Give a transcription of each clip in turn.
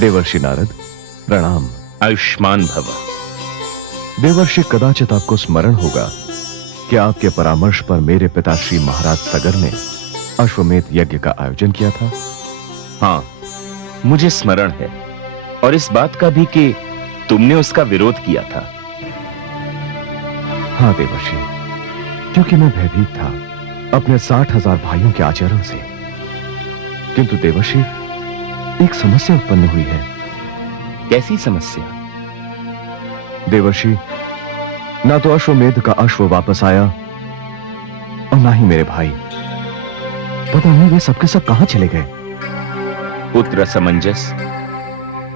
देवर्षि नारद, प्रणाम। आयुष्मान भव। देवर्षि, कदाचित आपको स्मरण होगा कि आपके परामर्श पर मेरे पिता श्री महाराज सगर ने अश्वमेध यज्ञ का आयोजन किया था। हाँ, मुझे स्मरण है, और इस बात का भी कि तुमने उसका विरोध किया था। हाँ देवर्षि, क्योंकि मैं भयभीत था अपने 60,000 भाइयों के आचरण से। किंतु देवर्षि, एक समस्या उत्पन्न हुई है। कैसी समस्या? देवर्षि, ना तो अश्वमेध का अश्व वापस आया और ना ही मेरे भाई। पता नहीं वे सबके सब कहां चले गए। पुत्र असमंजस,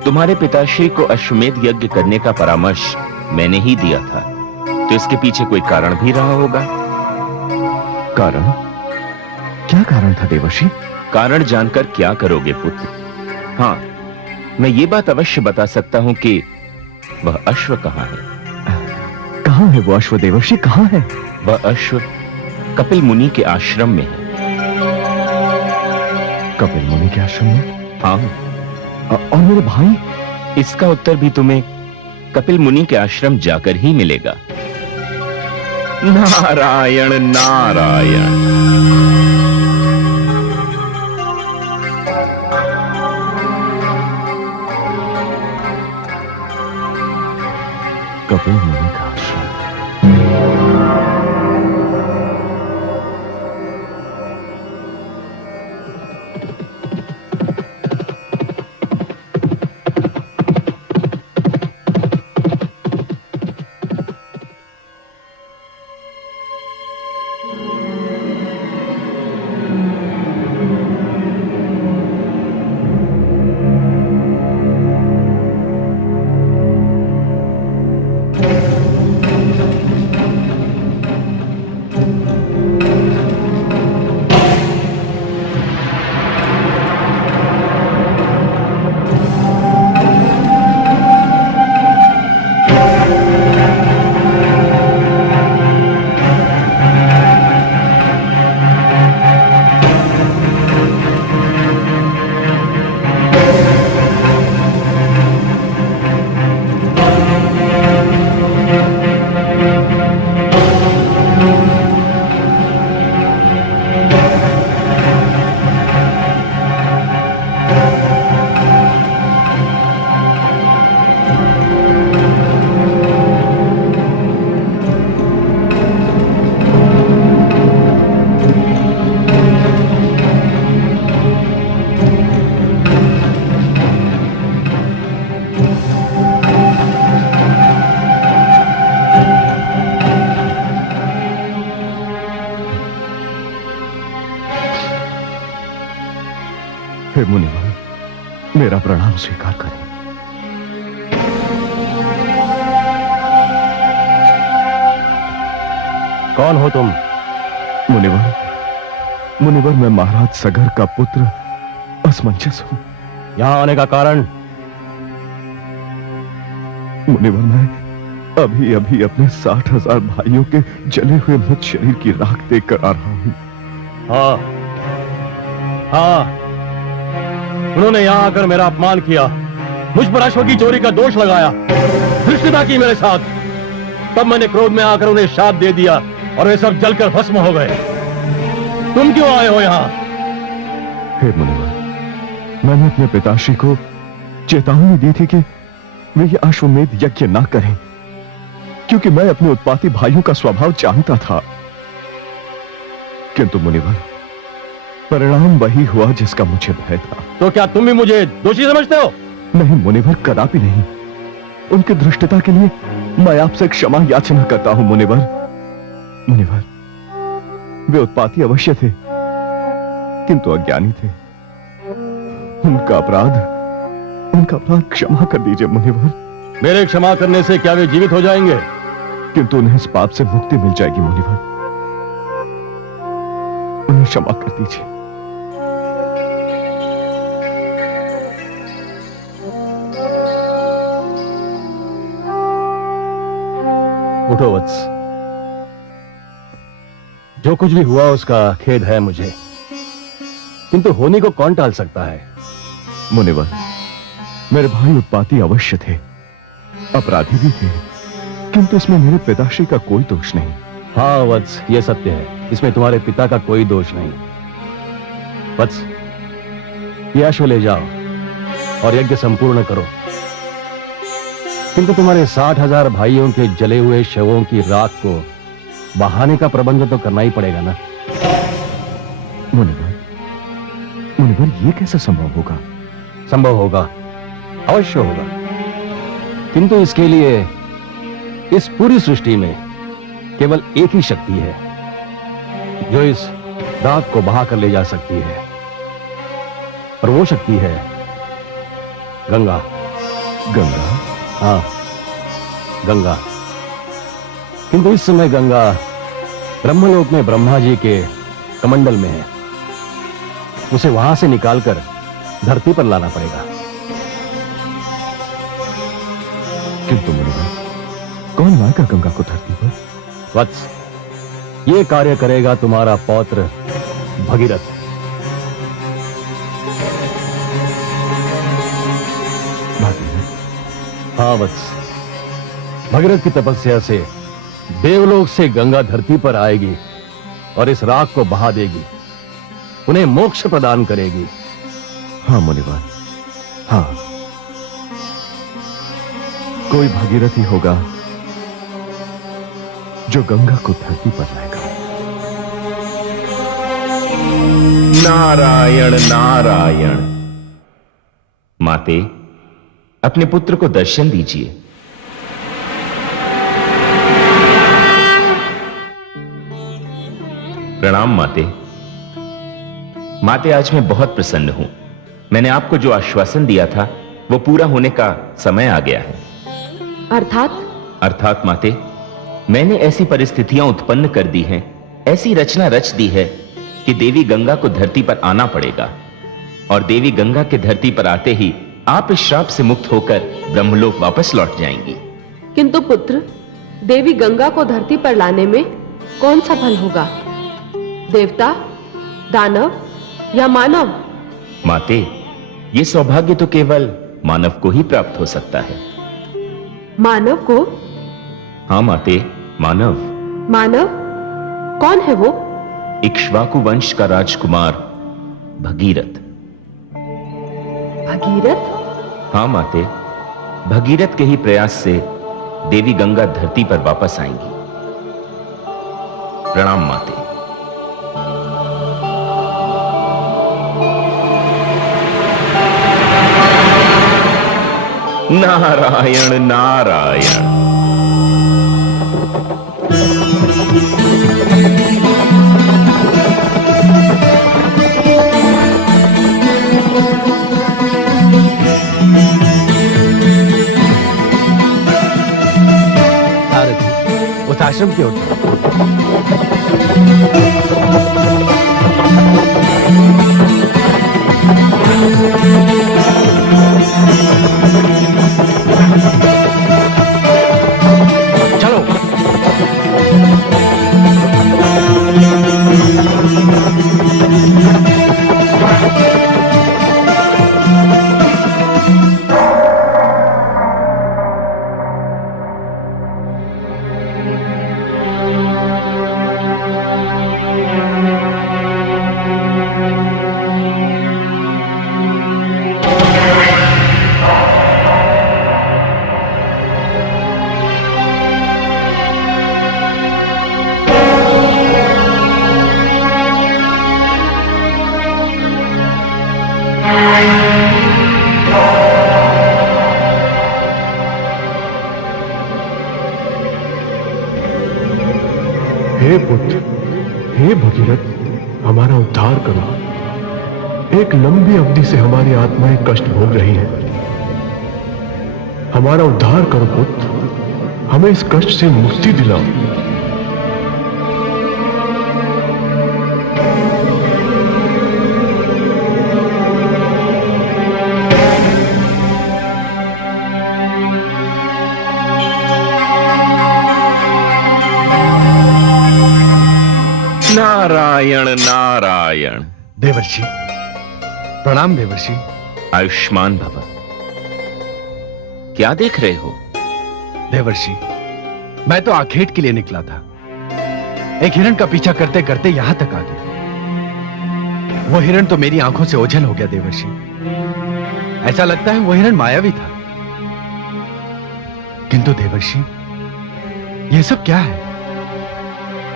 तुम्हारे पिताश्री को अश्वमेध यज्ञ करने का परामर्श मैंने ही दिया था, तो इसके पीछे कोई कारण भी रहा होगा। कारण? क्या कारण था देवर्षि? कारण जानकर क्या करोगे पुत्र? हाँ, मैं ये बात अवश्य बता सकता हूं कि वह अश्व कहां है। कहां है वो अश्व देवर्षि, कहां है? वह अश्व कपिल मुनि के आश्रम में है। कपिल मुनि के आश्रम में? हाँ। और मेरे भाई? इसका उत्तर भी तुम्हें कपिल मुनि के आश्रम जाकर ही मिलेगा। नारायण नारायण। कपिल मुनि का आश्रम। हे मुनिवर, मेरा प्रणाम स्वीकार करें। कौन हो तुम? मुनिवर, मुनिवर मैं महाराज सगर का पुत्र असमंजस हूं। यहां आने का कारण? मुनिवर, मैं अभी अभी अपने 60,000 भाइयों के जले हुए मृत शरीर की राख देखकर आ रहा हूं। हाँ, हाँ, उन्होंने यहां आकर मेरा अपमान किया, मुझ पर अश्व की चोरी का दोष लगाया, धृष्टता की मेरे साथ। तब मैंने क्रोध में आकर उन्हें शाप दे दिया और वे सब जलकर भस्म हो गए। तुम क्यों आए हो यहां? हे मुनिवर, मैंने अपने पिताश्री को चेतावनी दी थी कि वे ये अश्वमेध यज्ञ ना करें, क्योंकि मैं अपने उत्पाती भाइयों का स्वभाव जानता था। किंतु मुनिवर, परिणाम वही हुआ जिसका मुझे भय था। तो क्या तुम भी मुझे दोषी समझते हो? नहीं मुनिवर, कदापि नहीं। उनकी धृष्टता के लिए मैं आपसे क्षमा याचना करता हूं मुनिवर। मुनिवर, वे उत्पाती अवश्य थे, किंतु अज्ञानी थे। उनका अपराध क्षमा कर दीजिए मुनिवर। मेरे क्षमा करने से क्या वे जीवित हो जाएंगे? किंतु उन्हें इस पाप से मुक्ति मिल जाएगी मुनिवर। उन्हें क्षमा कर दीजिए। उठो वत्स, जो कुछ भी हुआ उसका खेद है मुझे, किंतु होने को कौन टाल सकता है? मुनिवर, मेरे भाई उत्पाती अवश्य थे, अपराधी भी थे, किंतु इसमें मेरे पिताश्री का कोई दोष नहीं। हाँ वत्स, ये सत्य है, इसमें तुम्हारे पिता का कोई दोष नहीं। वत्स, ये अश्व ले जाओ और यज्ञ संपूर्ण करो, किंतु तुम्हारे 60,000 भाइयों के जले हुए शवों की राख को बहाने का प्रबंध तो करना ही पड़ेगा ना। मुनिवर, ये कैसे संभव होगा? संभव होगा, अवश्य होगा, किंतु इसके लिए इस पूरी सृष्टि में केवल एक ही शक्ति है जो इस राख को बहा कर ले जा सकती है, और वो शक्ति है गंगा। गंगा? हाँ, गंगा। किंतु इस समय गंगा ब्रह्मलोक में ब्रह्मा जी के कमंडल में है, उसे वहां से निकालकर धरती पर लाना पड़ेगा। किंतु मुनिवर, कौन लाएगा गंगा को धरती पर? वत्स, ये कार्य करेगा तुम्हारा पौत्र भगीरथ। हाँ वत्स, भगीरथ की तपस्या से देवलोक से गंगा धरती पर आएगी और इस राख को बहा देगी, उन्हें मोक्ष प्रदान करेगी। हाँ मुनिवर, हाँ, कोई भागीरथ ही होगा जो गंगा को धरती पर लाएगा। नारायण नारायण। माते, अपने पुत्र को दर्शन दीजिए। प्रणाम माते। माते, आज मैं बहुत प्रसन्न हूं। मैंने आपको जो आश्वासन दिया था वो पूरा होने का समय आ गया है। अर्थात माते, मैंने ऐसी परिस्थितियां उत्पन्न कर दी हैं, ऐसी रचना रच दी है कि देवी गंगा को धरती पर आना पड़ेगा, और देवी गंगा के धरती पर आते ही आप इस श्राप से मुक्त होकर ब्रह्मलोक वापस लौट जाएंगी। किंतु पुत्र, देवी गंगा को धरती पर लाने में कौन सा फल होगा? देवता, दानव या मानव? माते, ये सौभाग्य तो केवल मानव को ही प्राप्त हो सकता है। मानव को? हाँ माते, मानव। मानव? कौन है वो? इक्ष्वाकु वंश का राजकुमार भगीरथ। भगीरथ? हाँ माते, भगीरथ के ही प्रयास से देवी गंगा धरती पर वापस आएंगी। प्रणाम माते। नारायण नारायण। उस आश्रम की ओर चलो। हे पुत्र, हे भगीरथ, हमारा उद्धार करो। एक लंबी अवधि से हमारी आत्माएं कष्ट भोग रही हैं। हमारा उद्धार करो पुत्र, हमें इस कष्ट से मुक्ति दिलाओ। नारायण नारायण। देवर्षि, प्रणाम देवर्षि। आयुष्मान भव। क्या देख रहे हो? देवर्षि, मैं तो आखेट के लिए निकला था। एक हिरण का पीछा करते करते यहां तक आ गया। वो हिरण तो मेरी आंखों से ओझल हो गया देवर्षि। ऐसा लगता है वो हिरण मायावी था। किंतु देवर्षि, ये सब क्या है?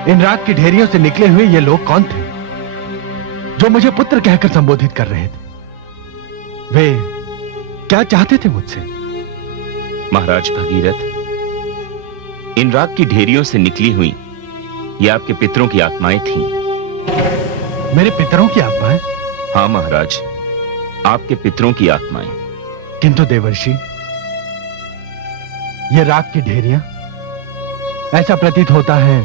इन राख की ढेरियों से निकले हुए ये लोग कौन थे जो मुझे पुत्र कहकर संबोधित कर रहे थे? वे क्या चाहते थे मुझसे? महाराज भगीरथ, इन राख की ढेरियों से निकली हुई ये आपके पितरों की आत्माएं थीं। मेरे पितरों की आत्माएं? हाँ महाराज, आपके पितरों की आत्माएं। किंतु देवर्षि, ये राख की ढेरियां, ऐसा प्रतीत होता है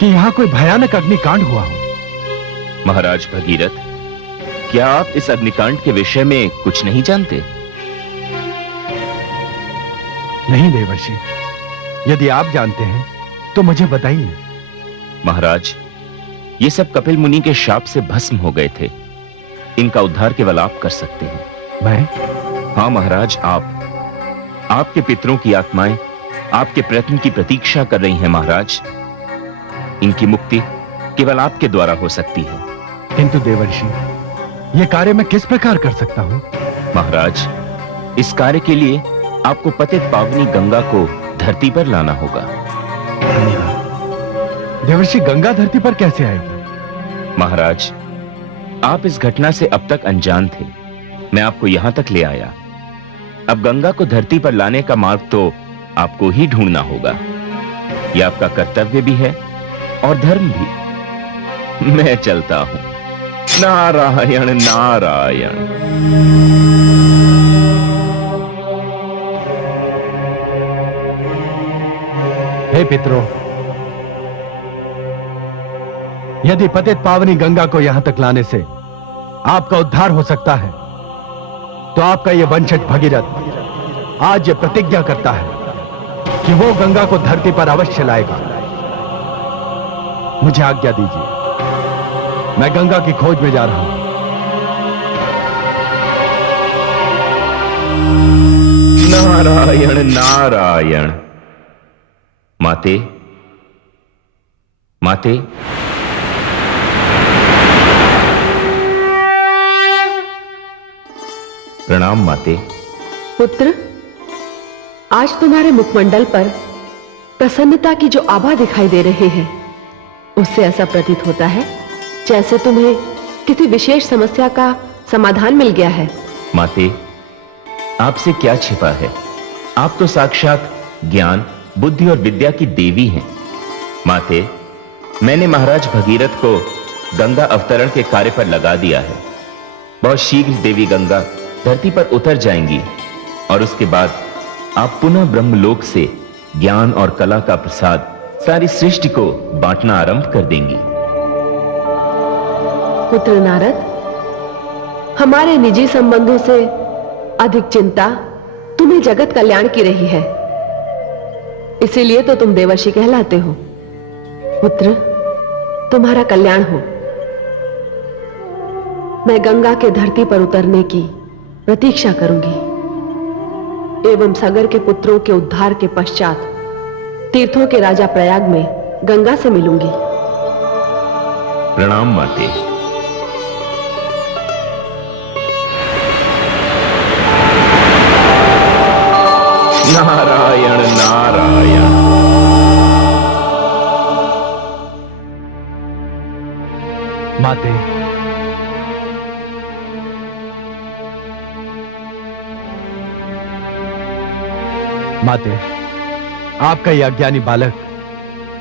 कि यहां कोई भयानक अग्निकांड हुआ हो। महाराज भगीरथ, क्या आप इस अग्निकांड के विषय में कुछ नहीं जानते? नहीं देवर्षि, यदि आप जानते हैं तो मुझे बताइए। महाराज, ये सब कपिल मुनि के शाप से भस्म हो गए थे। इनका उद्धार केवल आप कर सकते हैं। मैं? हाँ महाराज, आप। आपके पितरों की आत्माएं आपके प्रयत्न की प्रतीक्षा कर रही हैं महाराज। इनकी मुक्ति केवल आपके द्वारा हो सकती है। किंतु देवर्षि, यह कार्य मैं किस प्रकार कर सकता हूं? महाराज, इस कार्य के लिए आपको पतित पावनी गंगा को धरती पर लाना होगा। देवर्षि, गंगा धरती पर कैसे आएगी? महाराज, आप इस घटना से अब तक अनजान थे। मैं आपको यहां तक ले आया। अब गंगा को धरती पर लाने का मार्ग तो आपको ही ढूंढना होगा। यह आपका कर्तव्य भी है और धर्म भी। मैं चलता हूं। नारायण नारायण। हे पितरों, यदि पतित पावनी गंगा को यहां तक लाने से आपका उद्धार हो सकता है, तो आपका यह वंशज भगीरथ आज यह प्रतिज्ञा करता है कि वो गंगा को धरती पर अवश्य लाएगा। मुझे आज्ञा दीजिए, मैं गंगा की खोज में जा रहा हूं। नारायण नारायण। माते, माते, प्रणाम माते। पुत्र, आज तुम्हारे मुखमंडल पर प्रसन्नता की जो आभा दिखाई दे रही है, उससे ऐसा प्रतीत होता है जैसे तुम्हें किसी विशेष समस्या का समाधान मिल गया है। माते, आपसे क्या छिपा है? आप तो साक्षात ज्ञान, बुद्धि और विद्या की देवी हैं। माते, मैंने महाराज भगीरथ को गंगा अवतरण के कार्य पर लगा दिया है। बहुत शीघ्र देवी गंगा धरती पर उतर जाएंगी और उसके बाद आप पुनः ब्रह्मलोक से ज्ञान और कला का प्रसाद सारी सृष्टि को बांटना आरंभ कर देंगी। पुत्र नारद, हमारे निजी संबंधों से अधिक चिंता तुम्हें जगत कल्याण की रही है, इसीलिए तो तुम देवर्षि कहलाते हो। पुत्र, तुम्हारा कल्याण हो। मैं गंगा के धरती पर उतरने की प्रतीक्षा करूंगी एवं सागर के पुत्रों के उद्धार के पश्चात तीर्थों के राजा प्रयाग में गंगा से मिलूंगी। प्रणाम माते। नारायण नारायण। माते, माते, आपका यह अज्ञानी बालक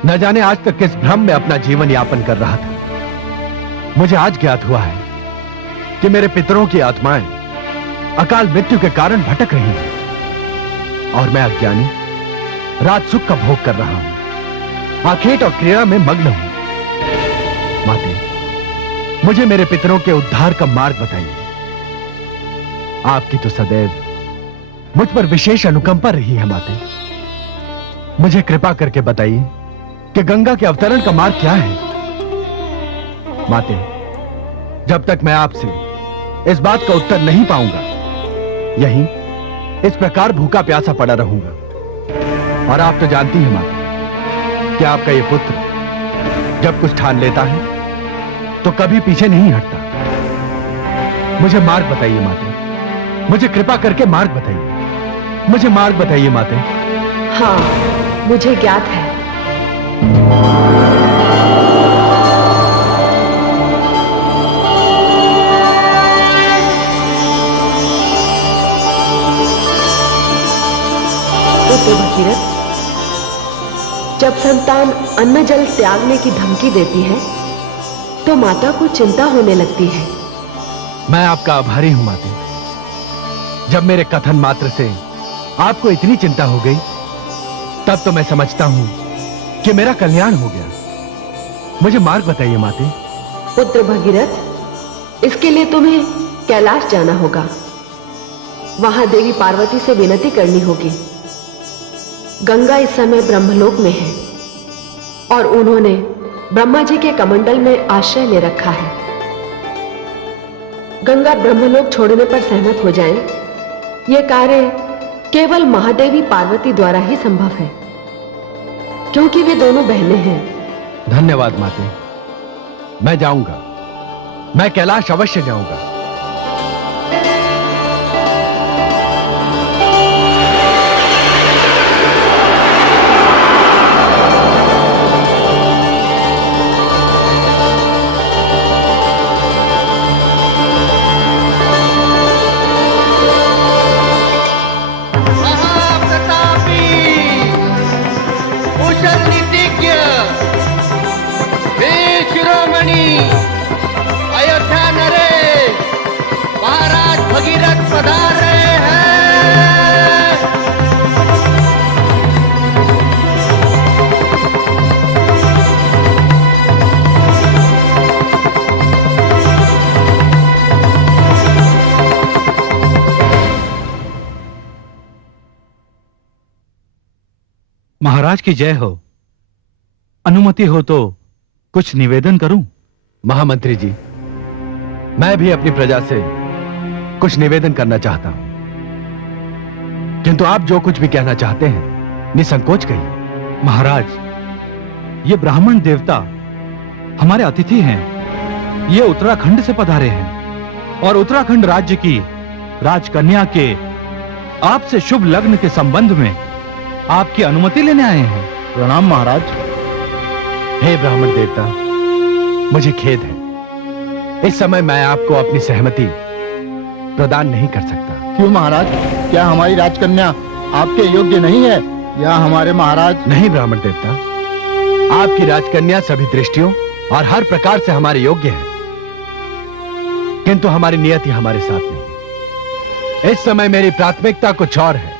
न जाने आज तक किस भ्रम में अपना जीवन यापन कर रहा था। मुझे आज ज्ञात हुआ है कि मेरे पितरों की आत्माएं अकाल मृत्यु के कारण भटक रही हैं और मैं अज्ञानी रात सुख का भोग कर रहा हूं, आखेट और क्रीड़ा में मग्न हूं। माते, मुझे मेरे पितरों के उद्धार का मार्ग बताइए। आपकी तो सदैव मुझ पर विशेष अनुकंपा रही है। माते, मुझे कृपा करके बताइए कि गंगा के अवतरण का मार्ग क्या है। माते, जब तक मैं आपसे इस बात का उत्तर नहीं पाऊंगा, यहीं इस प्रकार भूखा प्यासा पड़ा रहूंगा। और आप तो जानती हैं माता कि आपका ये पुत्र जब कुछ ठान लेता है तो कभी पीछे नहीं हटता। मुझे मार्ग बताइए माते, मुझे कृपा करके मार्ग बताइए, मुझे मार्ग बताइए माते। हाँ, मुझे ज्ञात है। पुत्र भगीरथ, जब संतान अन्न जल त्यागने की धमकी देती है तो माता को चिंता होने लगती है। मैं आपका आभारी हूं माते। जब मेरे कथन मात्र से आपको इतनी चिंता हो गई तब तो मैं समझता हूं कि मेरा कल्याण हो गया। मुझे मार्ग बताइए माते। पुत्र भगीरथ, इसके लिए तुम्हें कैलाश जाना होगा। वहां देवी पार्वती से विनती करनी होगी। गंगा इस समय ब्रह्मलोक में है और उन्होंने ब्रह्मा जी के कमंडल में आश्रय ले रखा है। गंगा ब्रह्मलोक छोड़ने पर सहमत हो जाएं, यह कार्य केवल महादेवी पार्वती द्वारा ही संभव है, क्योंकि वे दोनों बहनें हैं। धन्यवाद माते, मैं जाऊंगा, मैं कैलाश अवश्य जाऊंगा। अयोध्या नरेश महाराज भगीरथ पधार रहे हैं। महाराज की जय हो। अनुमति हो तो कुछ निवेदन करूं? महामंत्री जी, मैं भी अपनी प्रजा से कुछ निवेदन करना चाहता हूं, किंतु आप जो कुछ भी कहना चाहते हैं निसंकोच कहिए। महाराज, ये ब्राह्मण देवता हमारे अतिथि हैं। ये उत्तराखंड से पधारे हैं और उत्तराखंड राज्य की राजकन्या के आपसे शुभ लग्न के संबंध में आपकी अनुमति लेने आए हैं। प्रणाम महाराज। हे ब्राह्मण देवता, मुझे खेद है, इस समय मैं आपको अपनी सहमति प्रदान नहीं कर सकता। क्यों महाराज, क्या हमारी राजकन्या आपके योग्य नहीं है या हमारे महाराज? नहीं ब्राह्मण देवता, आपकी राजकन्या सभी दृष्टियों और हर प्रकार से हमारे योग्य है, किंतु हमारी नियति हमारे साथ नहीं। इस समय मेरी प्राथमिकता कुछ और है।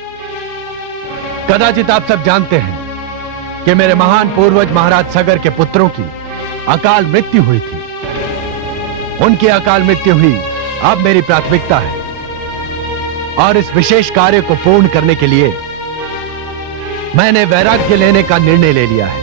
कदाचित आप सब जानते हैं कि मेरे महान पूर्वज महाराज सगर के पुत्रों की अकाल मृत्यु हुई थी। उनकी अकाल मृत्यु हुई अब मेरी प्राथमिकता है और इस विशेष कार्य को पूर्ण करने के लिए मैंने वैराग्य लेने का निर्णय ले लिया है।